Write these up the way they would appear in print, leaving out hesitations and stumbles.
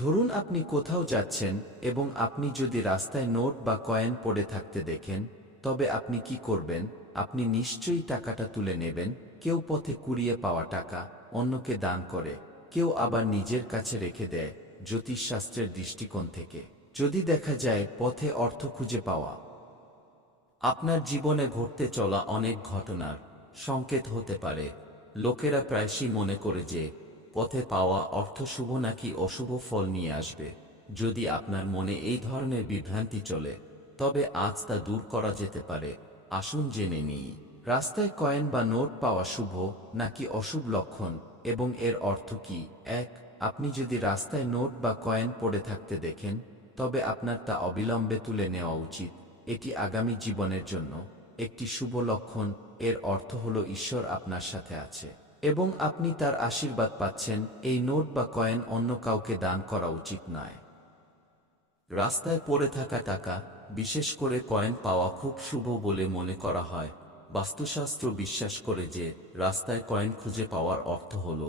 ধরুন আপনি কোথাও যাচ্ছেন এবং আপনি যদি রাস্তায় নোট বা কয়েন পড়ে থাকতে দেখেন, তবে আপনি কি করবেন? আপনি নিশ্চয়ই টাকাটা তুলে নেবেন। কেউ পথে কুড়িয়ে পাওয়া টাকা অন্যকে দান করে, কেউ আবার নিজের কাছে রেখে দেয়। জ্যোতিষশাস্ত্রের দৃষ্টিকোণ থেকে যদি দেখা যায় পথে অর্থ খুঁজে পাওয়া আপনার জীবনে ঘটতে চলা অনেক ঘটনার সংকেত হতে পারে। লোকেরা প্রায়শই মনে করে যে পথে পাওয়া অর্থ শুভ নাকি অশুভ ফল নিয়ে আসবে। যদি আপনার মনে এই ধরনের বিভ্রান্তি চলে, তবে আজ তা দূর করা যেতে পারে। আসুন জেনে নিই, রাস্তায় কয়েন বা নোট পাওয়া শুভ নাকি অশুভ লক্ষণ এবং এর অর্থ কি। এক, আপনি যদি রাস্তায় নোট বা কয়েন পড়ে থাকতে দেখেন, তবে আপনার তা অবিলম্বে তুলে নেওয়া উচিত। এটি আগামী জীবনের জন্য একটি শুভ লক্ষণ। এর অর্থ হল ঈশ্বর আপনার সাথে আছে এবং আপনি তার আশীর্বাদ পাচ্ছেন। এই নোট বা কয়েন অন্য কাউকে দান করা উচিত নয়। রাস্তায় পড়ে থাকা টাকা, বিশেষ করে কয়েন পাওয়া খুব শুভ বলে মনে করা হয়। বাস্তুশাস্ত্র বিশ্বাস করে যে রাস্তায় কয়েন খুঁজে পাওয়ার অর্থ হল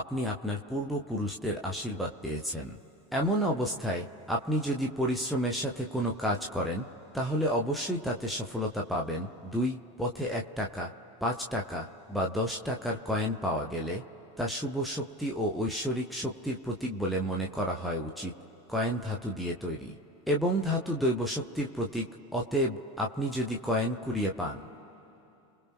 আপনি আপনার পূর্বপুরুষদের আশীর্বাদ পেয়েছেন। এমন অবস্থায় আপনি যদি পরিশ্রমের সাথে কোনো কাজ করেন, তাহলে অবশ্যই তাতে সফলতা পাবেন। দুই, পথে 1 টাকা, 5 টাকা বা 10 টাকার কয়েন পাওয়া গেলে তা শুভ শক্তি ও ঐশ্বরিক শক্তির প্রতীক বলে মনে করা হয় উচিত। কয়েন ধাতু দিয়ে তৈরি এবং ধাতু দৈবশক্তির প্রতীক। অতএব আপনি যদি কয়েন কুড়িয়ে পান,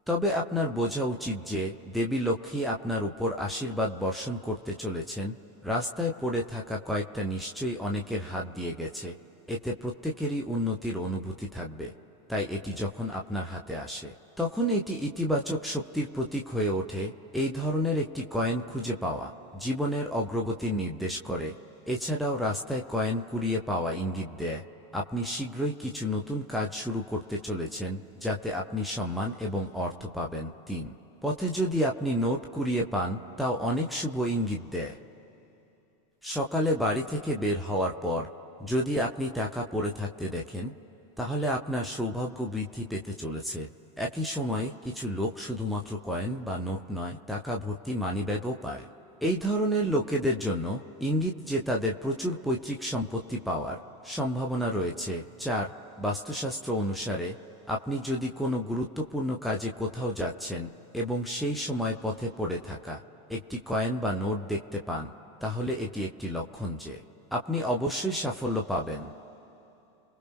তবে আপনার বোঝা উচিত যে দেবী লক্ষ্মী আপনার উপর আশীর্বাদ বর্ষণ করতে চলেছেন। রাস্তায় পড়ে থাকা কয়েকটা নিশ্চয়ই অনেকের হাত দিয়ে গেছে, এতে প্রত্যেকেরই উন্নতির অনুভূতি থাকবে। তাই এটি যখন আপনার হাতে আসে, তখন এটি ইতিবাচক শক্তির প্রতীক হয়ে ওঠে। এই ধরনের একটি কয়েন খুঁজে পাওয়া জীবনের অগ্রগতির নির্দেশ করে। এছাড়াও রাস্তায় কয়েন কুড়িয়ে পাওয়া ইঙ্গিত দেয় আপনি শীঘ্রই কিছু নতুন কাজ শুরু করতে চলেছেন, যাতে আপনি সম্মান এবং অর্থ পাবেন। 3, পথে যদি আপনি নোট কুড়িয়ে পান, তাও অনেক শুভ ইঙ্গিত দেয়। সকালে বাড়ি থেকে বের হওয়ার পর যদি আপনি টাকা পড়ে থাকতে দেখেন, তাহলে আপনার সৌভাগ্য বৃদ্ধি পেতে চলেছে। একই সময়ে কিছু লোক শুধুমাত্র কয়েন বা নোট নয়, টাকা ভর্তি মানিব্যাগও পায়। এই ধরনের লোকেদের জন্য ইঙ্গিত যে তাদের প্রচুর পৈতৃক সম্পত্তি পাওয়ার সম্ভাবনা রয়েছে। 4, বাস্তুশাস্ত্র অনুসারে আপনি যদি কোনো গুরুত্বপূর্ণ কাজে কোথাও যাচ্ছেন এবং সেই সময় পথে পড়ে থাকা একটি কয়েন বা নোট দেখতে পান, তাহলে এটি একটি লক্ষণ যে আপনি অবশ্যই সাফল্য পাবেন।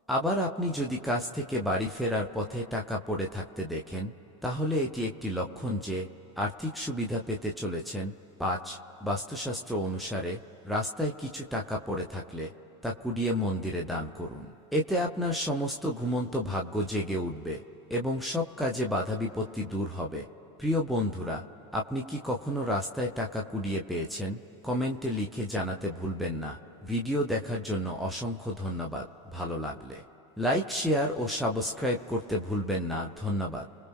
আবার আপনি যদি কাজ থেকে বাড়ি ফেরার পথে টাকা পড়ে থাকতে দেখেন, তাহলে এটি একটি লক্ষণ যে আর্থিক সুবিধা পেতে চলেছেন। 5, বাস্তুশাস্ত্র অনুসারে রাস্তায় কিছু টাকা পড়ে থাকলে তা কুড়িয়ে মন্দিরে দান করুন। এতে আপনার সমস্ত ঘুমন্ত ভাগ্য জেগে উঠবে এবং সব কাজে বাধা বিপত্তি দূর হবে। প্রিয় বন্ধুরা, আপনি কি কখনো রাস্তায় টাকা কুড়িয়ে পেয়েছেন? কমেন্টে লিখে জানাতে ভুলবেন না। ভিডিও দেখার জন্য অসংখ্য ধন্যবাদ। ভালো লাগলে লাইক, শেয়ার ও সাবস্ক্রাইব করতে ভুলবেন না। ধন্যবাদ।